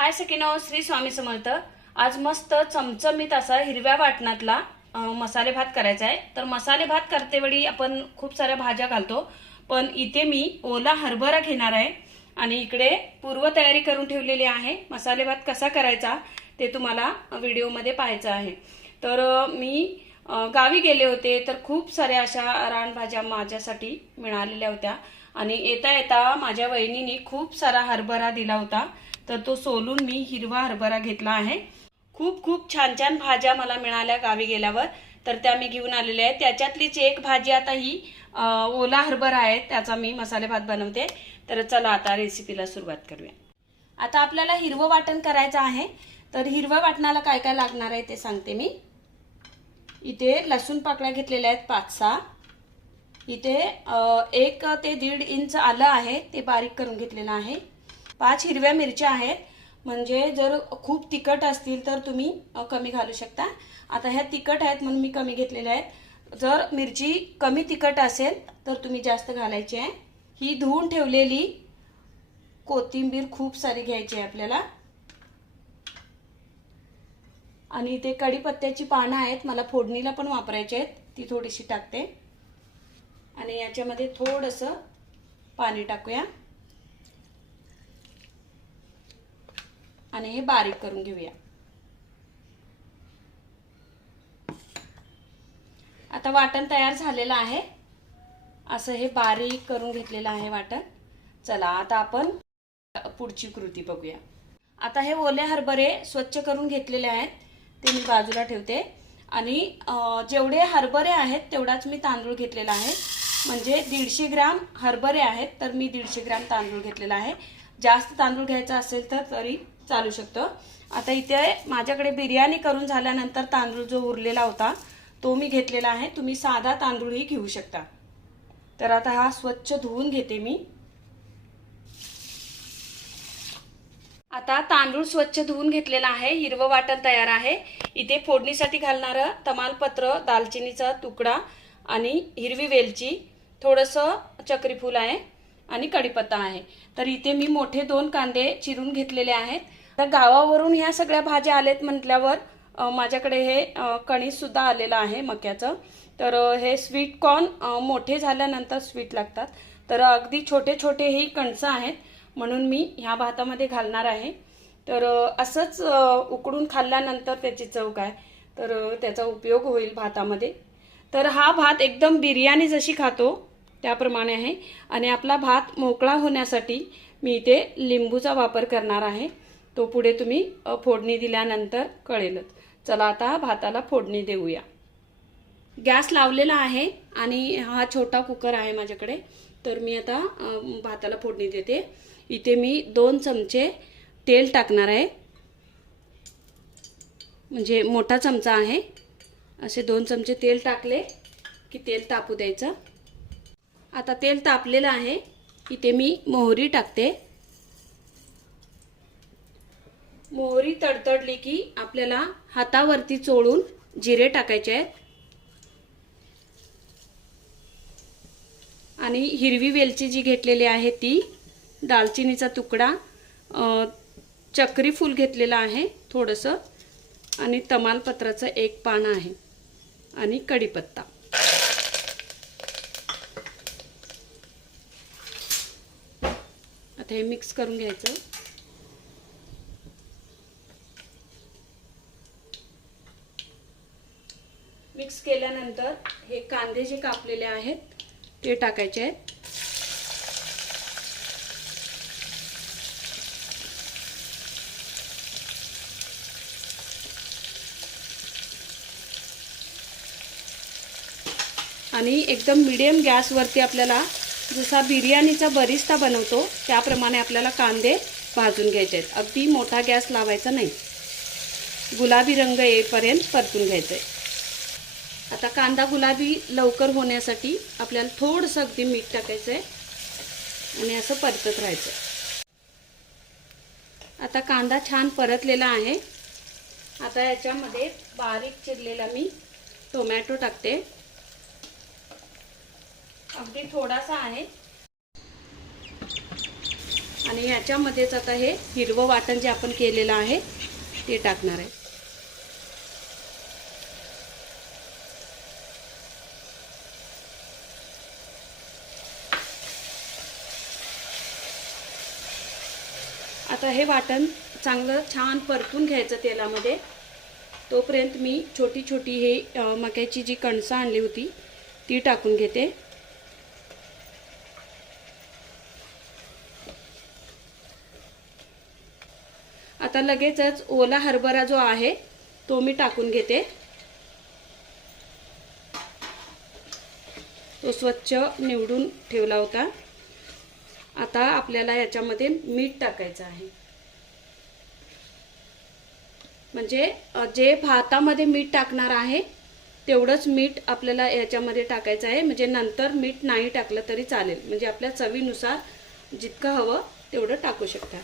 हाय सकिनो श्री स्वामी समर्थ. आज मस्त चमचमीत असा हिरव्या वाटणातला मसाले भात करायचा आहे. तर मसाले भात करतेवेळी आपण खूप साऱ्या भाज्या घालतो पण इथे मी ओला हरभरा घेणार आहे आणि इकडे पूर्व तयारी करून ठेवलेली आहे. मसाले भात कसा करायचा ते तुम्हाला व्हिडिओमध्ये पाहायचं आहे. तर मी गावी गेले होते तर खूप साऱ्या अशा रानभाज्या माझ्यासाठी मिळालेल्या होत्या. आणि येता येता माझ्या वहिनीने खूप सारा हरभरा दिला होता. तर तो सोलून मी हिरवा हरभरा घेतला आहे. खूप खूप छान छान भाज्या मला मिळाल्या गावी गेल्यावर. तर त्या मी घेऊन आलेल्या आहेत. त्याच्यातलीच एक भाजी आता ही ओला हरभरा आहे. त्याचा मी मसाले भात बनवते. तर चला आता रेसिपीला सुरुवात करूया. आता आपल्याला हिरवं वाटण करायचं आहे. तर हिरवं वाटणाला काय काय लागणार आहे ते सांगते मी. इथे लसूण पाकळ्या घेतलेल्या आहेत पाच सहा. इथे एक ते दीड इंच आलं आहे. ते बारीक करून घेतलेलं आहे. पाच हिरव्या मिरच्या आहेत. म्हणजे जर खूप तिखट असतील तर तुम्ही कमी घालू शकता. आता ह्या तिखट आहेत म्हणून मी कमी घेतलेल्या आहेत. जर मिरची कमी तिखट असेल तर तुम्ही जास्त घालायची आहे. ही धुवून ठेवलेली कोथिंबीर खूप सारी घ्यायची आहे आपल्याला. आणि ते कढीपत्त्याची पानं आहेत. मला फोडणीला पण वापरायची आहेत. ती थोडीशी टाकते. आणि याच्यामध्ये थोडंसं पाणी टाकूया. आणि हे बारीक करून घेऊया. आता वाटण तयार झालेलं आहे. असं हे बारीक करून घेतलेलं आहे वाटण. चला आता आपण पुढची कृती बघूया. आता हे ओले हरभरे स्वच्छ करून घेतलेले आहेत. ते मी बाजूला ठेवते. आणि जेवढे हरभरे आहेत तेवढाच मी तांदूळ घेतलेला आहे. म्हणजे दीडशे ग्राम हरभरे आहेत तर मी दीडशे ग्राम तांदूळ घेतलेला आहे. जास्त तांदूळ घ्यायचा असेल तर तरी चालू शकतं. आता इथे माझ्याकडे बिर्याणी करून झाल्यानंतर तांदूळ जो उरलेला होता तो मी घेतलेला आहे. तुम्ही साधा तांदूळही घेऊ शकता. तर आता हा स्वच्छ धुवून घेते मी. आता तांदूळ स्वच्छ धुवून घेतलेला आहे. हिरवं वाटण तयार आहे. इथे फोडणीसाठी घालणारं तमालपत्र दालचिनीचा तुकडा आणि हिरवी वेलची थोडंसं चक्रीफूल आहे. आणि कढीपत्ता आहे. तर इथे मी मोठे दोन कांदे चिरून घेतलेले आहेत. तर गावावरून ह्या सगळ्या भाज्या आलेत म्हटल्यावर माझ्याकडे हे कणीसुद्धा कणीस सुद्धा आलेलं आहे मक्याचं. तर हे स्वीट कॉर्न मोठे झाल्यानंतर स्वीट लागतात. तर अगदी छोटे छोटे ही कणसं आहेत म्हणून मी ह्या भातामध्ये घालणार आहे. तर असंच उकडून खाल्ल्यानंतर त्याची चव काय? तर त्याचा उपयोग होईल भातामध्ये. तर हा भात एकदम बिर्याणी जशी खातो त्याप्रमाणे आहे. आणि आपला भात मोकळा होण्यासाठी मी इथे लिंबूचा वापर करणार आहे. तो पुढे तुम्ही फोडणी दिल्यानंतर कळेलच. चला आता भाताला फोडणी देऊया. गॅस लावलेला आहे आणि हा छोटा कुकर आहे माझ्याकडे. तर मी आता भाताला फोडणी देते. इथे मी दोन चमचे तेल टाकणार आहे. म्हणजे मोठा चमचा आहे. असे दोन चमचे तेल टाकले की तेल तापू द्यायचं. आता तेल तापलेलं आहे. इथे मी मोहरी टाकते. मोहरी तडतडली की आपल्याला हातावरती चोळून जिरे टाकायचे आहेत. आणि हिरवी वेलची जी घेतलेली आहे ती दालचिनीचा तुकडा चक्री फूल घेतलेलं आहे थोडंसं. आणि तमालपत्राचं एक पान आहे. आणि कढीपत्ता. आता हे मिक्स करून घ्यायचं. मिक्स केल्यानंतर हे कांदे जे कापलेले आहेत ते टाकायचे आहेत. आणि एकदम मिडियम गॅसवरती आपल्याला जसा बिर्याणीचा बरिस्ता बनवतो त्याप्रमाणे आपल्याला कांदे भाजून घ्यायचे आहेत. अगदी मोठा गॅस लावायचा नाही. गुलाबी रंग येईपर्यंत परतून घ्यायचं आहे आता कांदा गुलाबी लवकर होण्यासाठी आपल्याला थोडंसं अगदी मीठ टाकायचं आहे आणि असं परतत राहायचं. आता कांदा छान परतलेला आहे. आता याच्यामध्ये बारीक चिरलेला मी टोमॅटो टाकते. अगदी थोडासा आहे. आणि याच्यामध्येच आता हे हिरवं वाटण जे आपण केलेलं आहे ते टाकणार आहे. आता हे वाटण चांगलं छान परतून घ्यायचं तेलामध्ये. तोपर्यंत मी छोटी छोटी हे मक्याची जी कणसं आणली होती ती टाकून घेते. आता लगेचच ओला हरभरा जो आहे तो मी टाकून घेते. तो स्वच्छ निवडून ठेवला होता. आता आपल्याला याच्यामध्ये मीठ टाकायचं आहे. म्हणजे जे भातामध्ये मीठ टाकणार आहे तेवढंच मीठ आपल्याला याच्यामध्ये टाकायचं आहे. म्हणजे नंतर मीठ नाही टाकलं तरी चालेल. म्हणजे आपल्या चवीनुसार जितकं हवं तेवढं टाकू शकता.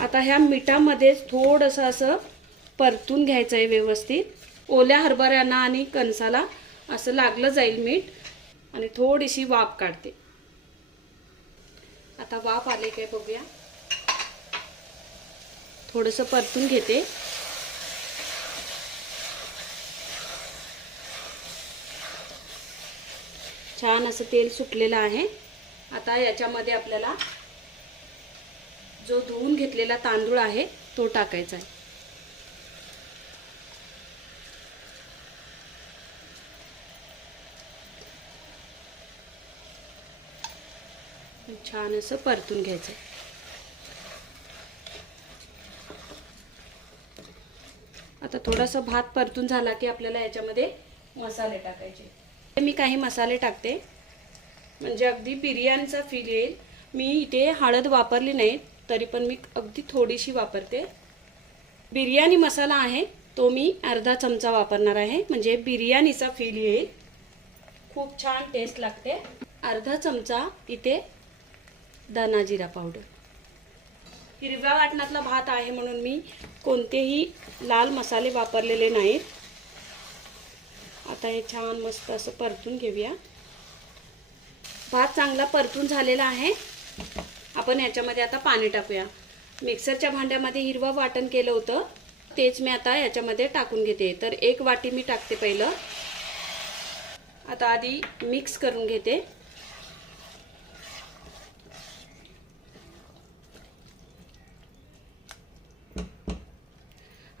आता ह्या मिठामध्येच थोडंसं असं परतून घ्यायचं आहे व्यवस्थित. ओल्या हरभऱ्यांना आणि कणसाला असं लागलं जाईल मीठ. आणि थोडीशी वाफ काढते. आता वाफ आले काय बघूया. थोडंसं परतून घेते. छान असं तेल सुटलेलं आहे. आता याच्यामध्ये आपल्याला जो धुवून घेतलेला तांदूळ आहे तो टाकायचा आहे. छान असं परतून घ्यायचं आता थोडासा भात परतून झाला की आपल्याला याच्यामध्ये मसाले टाकायचे. मी काही मसाले टाकते. म्हणजे अगदी बिर्याणीचा फील येईल. मी इथे हळद वापरली नाही तरी पण मी अगदी थोडीशी वापरते. बिर्याणी मसाला आहे तो मी अर्धा चमचा वापरणार आहे. म्हणजे बिर्याणीचा फील येईल. खूप छान टेस्ट लागते. अर्धा चमचा इथे धना जिरा पावडर हिरव्या वाटणातला भात आहे म्हणून मी कोणतेही लाल मसाले वापरलेले नाहीत. आता हे छान मस्त असं परतून घेऊया. भात चांगला परतून झालेला आहे. आपण याच्यामध्ये आता पाणी टाकूया. मिक्सरच्या भांड्यामध्ये हिरवं वाटण केलं होतं तेच मी आता याच्यामध्ये टाकून घेते. तर एक वाटी मी टाकते पहिलं. आता आधी मिक्स करून घेते.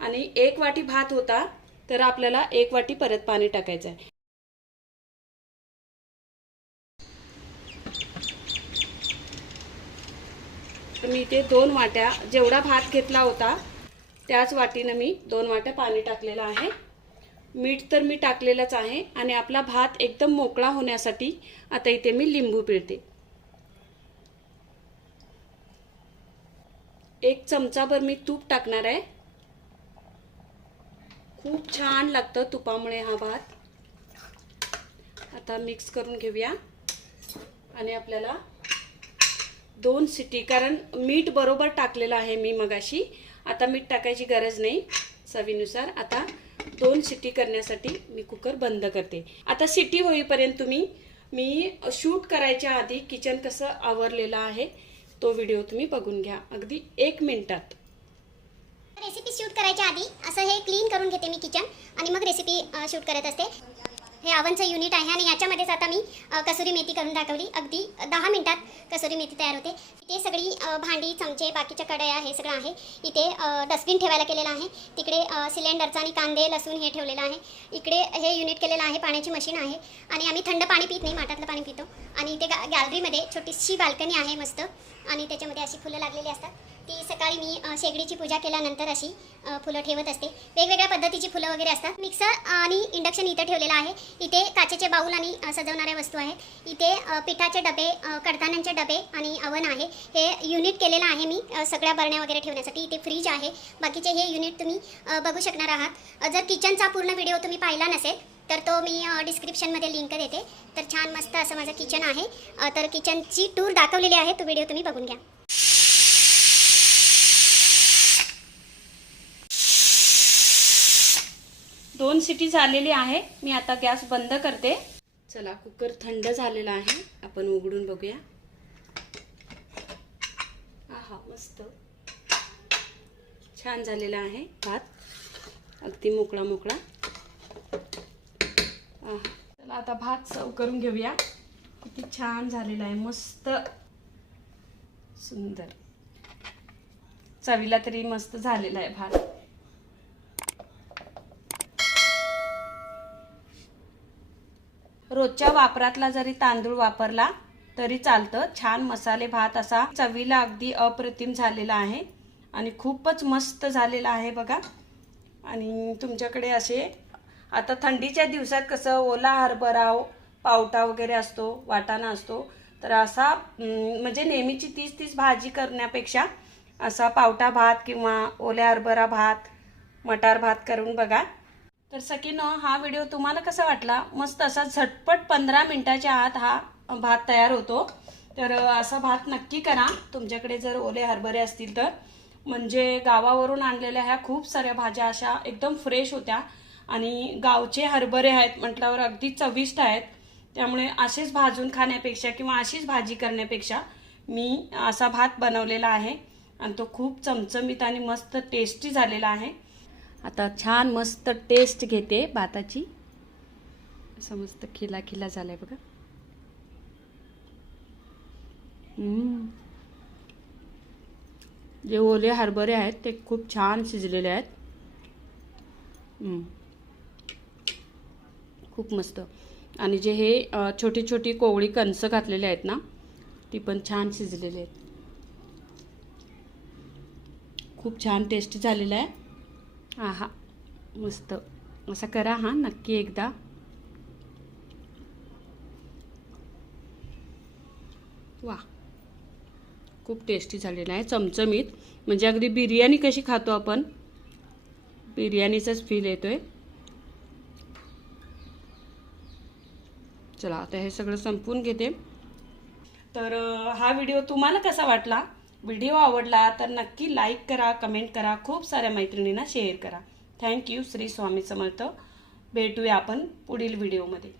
आणि एक वाटी भात होता तर आपल्याला एक वाटी परत पाणी टाकायचं आहे तर मी इथे दोन वाट्या जेवढा भात घेतला होता त्याच वाटीनं मी दोन वाट्या पाणी टाकलेलं आहे. मीठ तर मी टाकलेलंच आहे आणि आपला भात एकदम मोकळा होण्यासाठी आता इथे मी लिंबू पिळते. एक चमचाभर मी तूप टाकणार आहे. खूप छान लागतं तुपामुळे हा भात. आता मिक्स करून घेऊया आणि आपल्याला दोन सिटी कारण मीठ बरोबर टाकलेलं आहे मी मगाशी. आता मीठ टाकायची गरज नाही चवीनुसार. आता दोन सिटी करण्यासाठी मी कुकर बंद करते. आता सिटी होईपर्यंत तुम्ही मी शूट करायच्या आधी किचन कसं आवरलेलं आहे तो व्हिडिओ तुम्ही बघून घ्या. अगदी एक मिनिटात. रेसिपी शूट करायच्या आधी असं हे क्लीन करून घेते मी किचन आणि मग रेसिपी शूट करत असते. हे आवनचं युनिट आहे आणि याच्यामध्येच आता मी कसुरी मेथी करून दाखवली. अगदी दहा मिनटात कसुरी मेथी तयार होते. इथे सगळी भांडी चमचे बाकीच्या कढया हे सगळं आहे. इथे डस्टबिन ठेवायला केलेलं आहे. तिकडे सिलेंडरचा आणि कांदे लसूण हे ठेवलेलं आहे. इकडे हे युनिट केलेलं आहे पाण्याची मशीन आहे. आणि आम्ही थंड पाणी पित नाही माठातलं पाणी पितो. आणि इथे गॅलरीमध्ये छोटीशी बाल्कनी आहे मस्त. आणि त्याच्यामध्ये अशी फुलं लागलेली असतात. ती सकाळी मी शेगडीची पूजा केल्यानंतर अशी फुलं ठेवत असते. वेगवेगळ्या पद्धतीची फुलं वगैरे असतात. मिक्सर आणि इंडक्शन इथं ठेवलेलं आहे. इथे काचेचे बाऊल आणि सजवणाऱ्या वस्तू आहेत. इथे पिठाचे डबे कडधान्यांचे डबे आणि अवन आहे. हे युनिट केलेलं आहे मी सगळ्या बरण्या वगैरे ठेवण्यासाठी. इथे फ्रीज आहे. बाकीचे हे युनिट तुम्ही बघू शकणार आहात. जर किचनचा पूर्ण व्हिडिओ तुम्ही पाहिला नसेल तर तो मी डिस्क्रिप्शनमध्ये लिंक देते. तर छान मस्त असं माझं किचन आहे. तर किचनची टूर दाखवलेली आहे. तो व्हिडिओ तुम्ही बघून घ्या. दोन सिटी झालेली आहे. मी आता गॅस बंद करते. चला कुकर थंड झालेला आहे. आपण उघडून बघूया. मस्त. छान झालेला आहे भात. अगदी मोकळा मोकळा. चला आता भात सव करून घेऊया. किती छान झालेला आहे. मस्त. सुंदर. चवीला तरी मस्त झालेला आहे भात. रोजच्या वापरातला जरी तांदूळ वापरला तरी चालतं. छान मसाले भात असा चवीला अगदी अप्रतिम झालेला आहे. आणि खूपच मस्त झालेला आहे बघा. आणि तुमच्याकडे असे आता थंडीच्या दिवसात कसं ओला हरभरा पावटा वगैरे असतो वाटाणा असतो तर असा म्हणजे नेहमीची तीस तीस भाजी करण्यापेक्षा असा पावटा भात किंवा ओल्या हरभरा भात मटार भात करून बघा. तर सकीनो हा व्हिडिओ तुम्हाला कसा वाटला? मस्त असा झटपट पंधरा मिनटाच्या आत हा भात तयार होतो. तर असा भात नक्की करा. तुमच्याकडे जर ओले हरभरे असतील तर. म्हणजे गावावरून आणलेल्या ह्या खूप साऱ्या भाज्या अशा एकदम फ्रेश होत्या. आणि गावचे हरभरे आहेत म्हटल्यावर अगदी चविष्ट आहेत. त्यामुळे असेच भाजून खाण्यापेक्षा किंवा अशीच भाजी करण्यापेक्षा मी असा भात बनवलेला आहे. आणि तो खूप चमचमीत आणि मस्त टेस्टी झालेला आहे. आता छान मस्त टेस्ट घेते भाताची. असं मस्त खिला खिला झालाय बघा. जे ओले हरभरे आहेत ते खूप छान शिजलेले आहेत. खूप मस्त. आणि जे हे छोटी छोटी कोवळी कणसं घातलेली आहेत ना ती पण छान शिजलेली आहेत. खूप छान टेस्टी झालेलं आहे. आहा मस्त असं करा हा नक्की एकदा वा खूप टेस्टी झालेला आहे चमचमीत. म्हणजे अगदी बिर्याणी कशी खातो आपण? बिर्याणीचाच फील येतोय. चला आता हे सगळं संपून घेते. तर हा व्हिडिओ तुम्हाला कसा वाटला? व्हिडिओ आवडला तर नक्की लाईक करा कमेंट करा खूप साऱ्या मैत्रिणींना शेअर करा. Thank you Shri Swami Samarth. भेटूया आपण पुढील व्हिडिओमध्ये